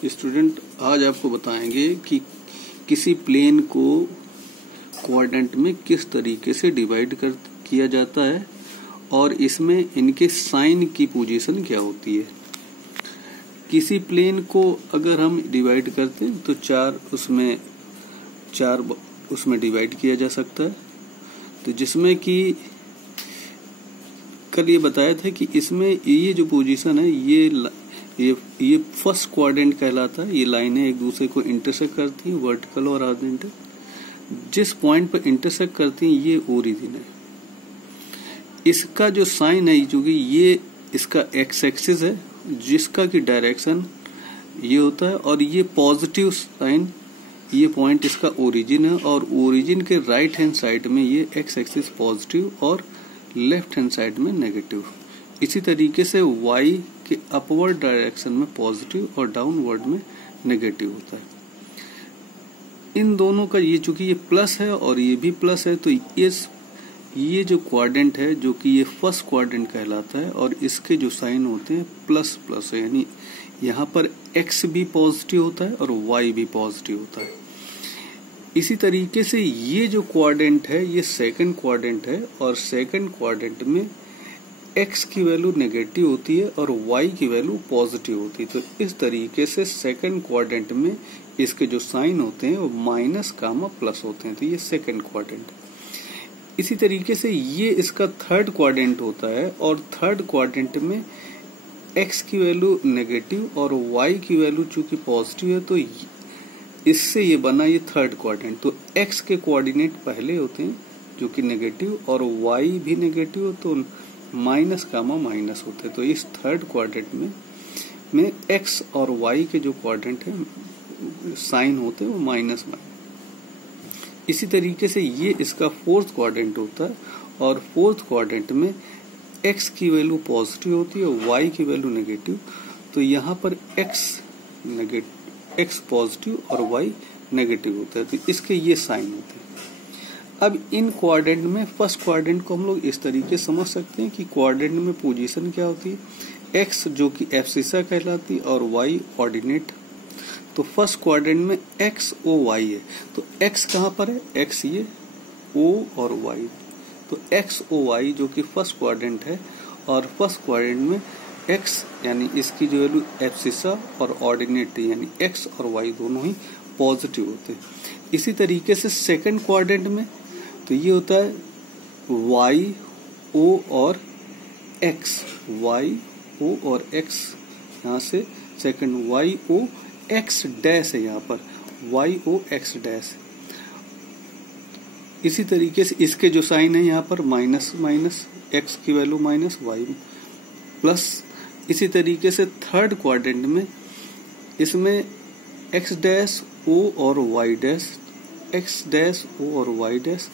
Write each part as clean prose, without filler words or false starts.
Student आज आपको बताएंगे कि किसी प्लेन को क्वाड्रेंट में किस तरीके से डिवाइड किया जाता है और इसमें इनके साइन की पोजीशन क्या होती है। किसी प्लेन को अगर हम डिवाइड करते हैं तो चार उसमें डिवाइड किया जा सकता है। तो जिसमें कि कल ये बताया था कि इसमें ये जो पोजीशन है ये फर्स्ट क्वाड्रेंट कहलाता है। ये लाइनें एक दूसरे को इंटरसेक्ट करती हैं, वर्टिकल और हॉरिजॉन्टल। जिस पॉइंट पर इंटरसेक्ट करती हैं ये ओरिजिन है। इसका जो साइन है, जो कि ये इसका एक्स एक्सिस है, जिसका की डायरेक्शन ये होता है, और ये पॉजिटिव साइन, ये पॉइंट इसका ओरिजिन है, और ओरिजिन के राइट हैंड साइड में ये एक्स एक्सिस पॉजिटिव और लेफ्ट हैंड साइड में नेगेटिव। इसी तरीके से y के अपवर्ड डायरेक्शन में पॉजिटिव और डाउनवर्ड में नेगेटिव होता है। इन दोनों का ये चूंकि ये प्लस है और ये भी प्लस है, तो ये जो क्वाड्रेंट है, जो कि ये फर्स्ट क्वाड्रेंट कहलाता है, और इसके जो साइन होते हैं प्लस प्लस है, यानी यहाँ पर x भी पॉजिटिव होता है और y भी पॉजिटिव होता है। इसी तरीके से ये जो क्वाड्रेंट है ये सेकंड क्वाड्रेंट है, और सेकंड क्वाड्रेंट में x की वैल्यू नेगेटिव होती है और y की वैल्यू पॉजिटिव होती है। तो इस तरीके से सेकंड क्वाड्रेंट में इसके जो साइन होते हैं वो माइनस कामा प्लस होते हैं। तो ये सेकंड क्वाड्रेंट। इसी तरीके से ये इसका थर्ड क्वाड्रेंट होता है, और थर्ड क्वाड्रेंट में x की वैल्यू नेगेटिव और y की वैल्यू चूंकि पॉजिटिव है, तो इससे ये बना ये थर्ड क्वाड्रेंट। तो x के कोऑर्डिनेट पहले होते हैं जो कि नेगेटिव, और y भी नेगेटिव हो तो माइनस कामा माइनस होते हैं। तो इस थर्ड क्वाड्रेंट में x और y के जो क्वाड्रेंट है साइन होते हैं वो माइनस माइनस। इसी तरीके से ये इसका फोर्थ क्वाड्रेंट होता है, और फोर्थ क्वाड्रेंट में x की वैल्यू पॉजिटिव होती है और y की वैल्यू नेगेटिव। तो यहाँ पर x पॉजिटिव और y नेगेटिव होता है, तो इसके ये साइन होते हैं। अब इन क्वाड्रेंट में फर्स्ट क्वाड्रेंट को हम लोग इस तरीके समझ सकते हैं कि क्वाड्रेंट में पोजीशन क्या होती है, x जो कि एब्सिसा कहलाती है और y ऑर्डिनेट। तो फर्स्ट क्वाड्रेंट में x o y है, तो x कहाँ पर है, x ये o और y। तो x o y जो कि फर्स्ट क्वाड्रेंट है, और फर्स्ट क्वाड्रेंट में x यानी इसकी जो वैल्यू एब्सिसा और ऑर्डिनेट यानी x और y दोनों ही पॉजिटिव होते हैं। इसी तरीके से सेकंड क्वाड्रेंट में तो ये होता है y o और x, y o और x, यहाँ से second y o x dash है, यहाँ पर y o x डैश। इसी तरीके से इसके जो साइन है यहाँ पर माइनस माइनस, x की वैल्यू माइनस, y प्लस। इसी तरीके से थर्ड क्वाड्रेंट में इसमें x डैश o और y dash, x dash o और y डैश,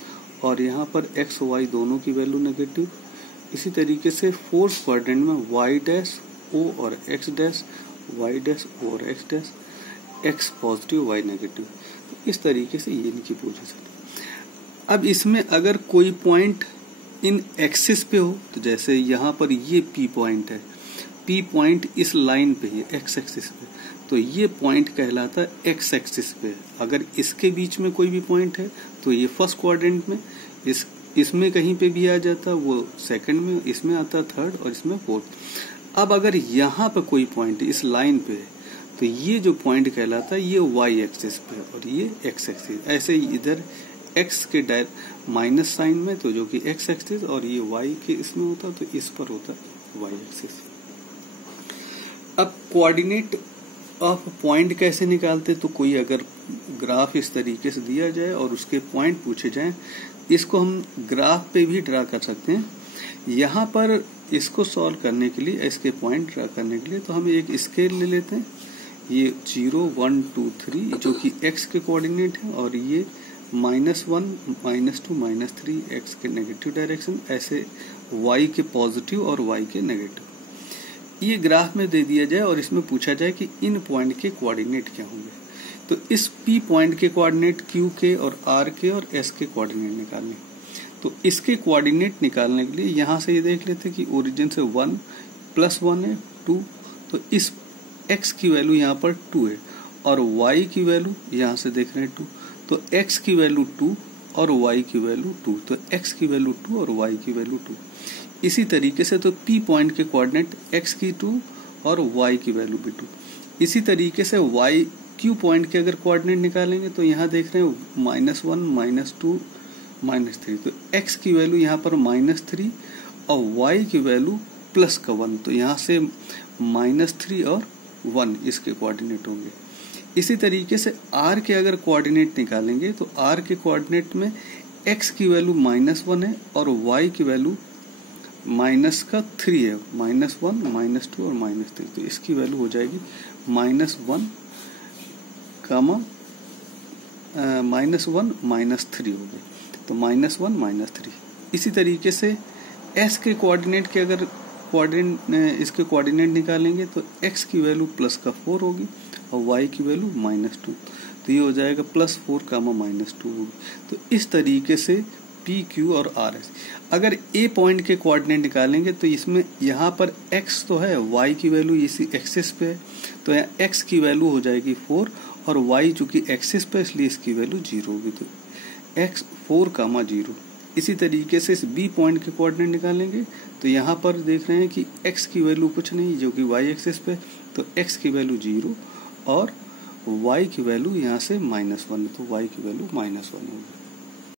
और यहाँ पर x y दोनों की वैल्यू नेगेटिव। इसी तरीके से फोर्थ क्वाड्रेंट में y डैश o और x dash, y dash o और x dash, x positive y negative. तो इस तरीके से ये इनकी पोजीशन। अब इसमें अगर कोई पॉइंट इन एक्सिस पे हो, तो जैसे यहाँ पर ये P पॉइंट है, P पॉइंट इस लाइन पे है x एक्सिस पे, तो ये पॉइंट कहलाता है x एक्सिस पे। अगर इसके बीच में कोई भी पॉइंट है तो ये फर्स्ट क्वाड्रेंट में, इसमें कहीं पे भी आ जाता है वो सेकंड में, इसमें आता है थर्ड और इसमें फोर्थ। अब अगर यहाँ पे कोई पॉइंट इस लाइन पे है तो ये जो पॉइंट कहलाता है ये y एक्सिस पे और ये x एक्सिस। ऐसे ही इधर x के माइनस साइन में तो जो कि x एक्सिस, और ये y के इसमें होता है तो इस पर होता है y एक्सिस। अब कोऑर्डिनेट ऑफ पॉइंट कैसे निकालते, तो कोई अगर ग्राफ इस तरीके से दिया जाए और उसके पॉइंट पूछे जाएं, इसको हम ग्राफ पे भी ड्रा कर सकते हैं। यहाँ पर इसको सॉल्व करने के लिए, इसके पॉइंट ड्रा करने के लिए, तो हम एक स्केल ले लेते हैं। ये 0 1 2 3 जो कि x के कोऑर्डिनेट है, और ये -1 -2 -3 x के नेगेटिव डायरेक्शन, ऐसे y के पॉजिटिव और y के नेगेटिव। ये ग्राफ में दे दिया जाए और इसमें पूछा जाए कि इन पॉइंट के कोऑर्डिनेट क्या होंगे, तो इस P पॉइंट के कोऑर्डिनेट Q के और R के और S के कोऑर्डिनेट निकालने। तो इसके कोऑर्डिनेट निकालने के लिए यहाँ से ये देख लेते हैं कि ओरिजिन से 1 + 1 है 2, तो इस x की वैल्यू यहाँ पर 2 है और y की वैल्यू यहाँ से देख रहे हैं 2, तो x की वैल्यू 2 और y की वैल्यू 2, तो x की वैल्यू 2 और y की वैल्यू 2। इसी तरीके से तो P पॉइंट के कोऑर्डिनेट x की 2 और y की वैल्यू भी 2। इसी तरीके से y Q पॉइंट के अगर कोऑर्डिनेट निकालेंगे तो यहाँ देख रहे हैं -1 -2 -3, तो x की वैल्यू यहाँ पर -3 और y की वैल्यू प्लस का 1, तो यहाँ से -3 और 1 इसके कोऑर्डिनेट होंगे। इसी तरीके से r के अगर कोऑर्डिनेट निकालेंगे तो r के कोऑर्डिनेट में x की वैल्यू -1 है और y की वैल्यू -3 है, -1 -2 और -3, तो इसकी वैल्यू हो जाएगी -1 -3 हो गई, तो -1 -3। इसी तरीके से s के कोऑर्डिनेट के अगर इसके कोऑर्डिनेट निकालेंगे तो x की वैल्यू प्लस का 4 होगी और y की वैल्यू -2, तो ये हो जाएगा +4 -2 होगी। तो इस तरीके से P, Q और R है। अगर A पॉइंट के कोऑर्डिनेट निकालेंगे तो इसमें यहाँ पर x तो है, y की वैल्यू इसी एक्सिस पे है, तो यहाँ x की वैल्यू हो जाएगी 4 और y चूंकि एक्सिस पे इसलिए इसकी वैल्यू 0 होगी, तो x 4, 0। इसी तरीके से इस B पॉइंट के कोऑर्डिनेट निकालेंगे तो यहाँ पर देख रहे हैं कि x की वैल्यू कुछ नहीं जो कि y एक्सिस पे, तो x की वैल्यू 0 और y की वैल्यू यहाँ से -1, तो y की वैल्यू -1 होगी।